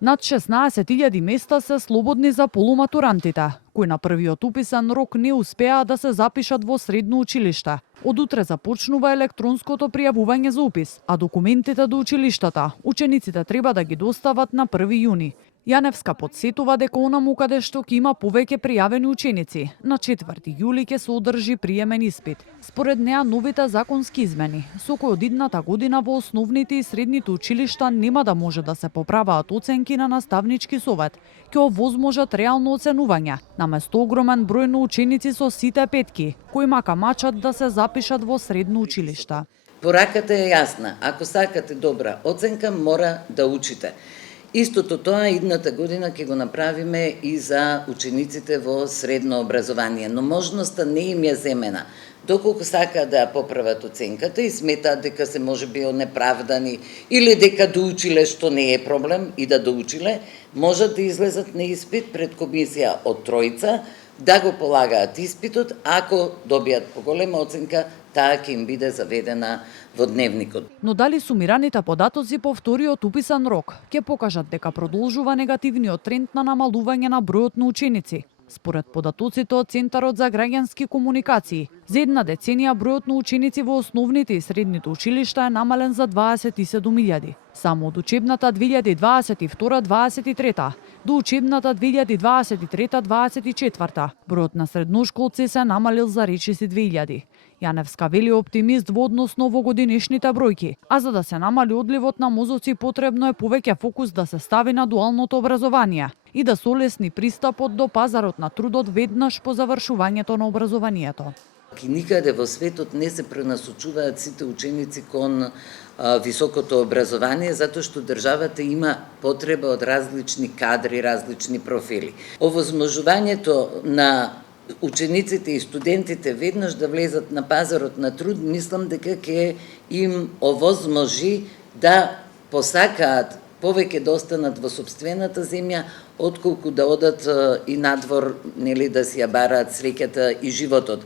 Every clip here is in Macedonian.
Над 16.000 места се слободни за полуматурантите, кои на првиот уписен рок не успеа да се запишат во средно училиште. Од утре започнува електронското пријавување за упис, а документите до училиштата учениците треба да ги достават на 1 јуни. Јаневска подсетува дека онаму каде што ќе има повеќе пријавени ученици, на 4 јули ќе се одржи приемен испит. Според неа, новите законски измени, со кои од идната година во основните и средните училишта нема да може да се поправаат оценки на наставнички совет, ќе овозможат реално оценување, наместо огромен број на ученици со сите петки, кои мака мачат да се запишат во средно училиште. Пораката е јасна. Ако сакате добра оценка, мора да учите. Истото тоа идната година ќе го направиме и за учениците во средно образование, но можноста не им ја земена. Доколку сакаат да ја поправат оценката и сметаат дека се можеби неправдани или дека доучиле, што не е проблем и да доучиле, можат да излезат на испит пред комисија од тројца, да го полагаат испитот, ако добијат поголема оценка, таа ќе им биде заведена во дневникот. Но дали сумираните податоци по вториот уписан рок ќе покажат дека продолжува негативниот тренд на намалување на бројот на ученици? Според податоците од Центарот за граѓански комуникации, за една деценија бројот на ученици во основните и средните училишта е намален за 27.000. Само од учебната 2022-23 до учебната 2023-24 бројот на средношколци се намалил за речиси 2000. Јаневска вели оптимист во однос на овогодинешните бројки, а за да се намали одливот на мозоци потребно е повеќе фокус да се стави на дуалното образование и да се олесни пристапот до пазарот на трудот веднаш по завршувањето на образованието. Никаде во светот не се пренасочуваат сите ученици кон високото образование, затоа што државата има потреба од различни кадри, различни профили. Овозможувањето на учениците и студентите веднаш да влезат на пазарот на труд, мислам дека ќе им овозможи да посакаат повеќе да останат во сопствената земја, отколку да одат и надвор, нели, да си ја бараат среќата и животот.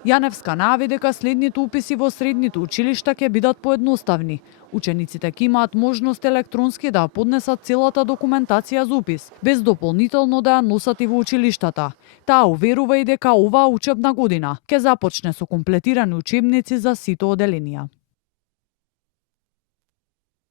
Јаневска најави дека следните уписи во средните училишта ќе бидат поедноставни. Учениците ќе имаат можност електронски да поднесат целата документација за упис, без дополнително да ја носат и во училиштата. Таа уверува и дека оваа учебна година ќе започне со комплетирани учебници за сите оделенија.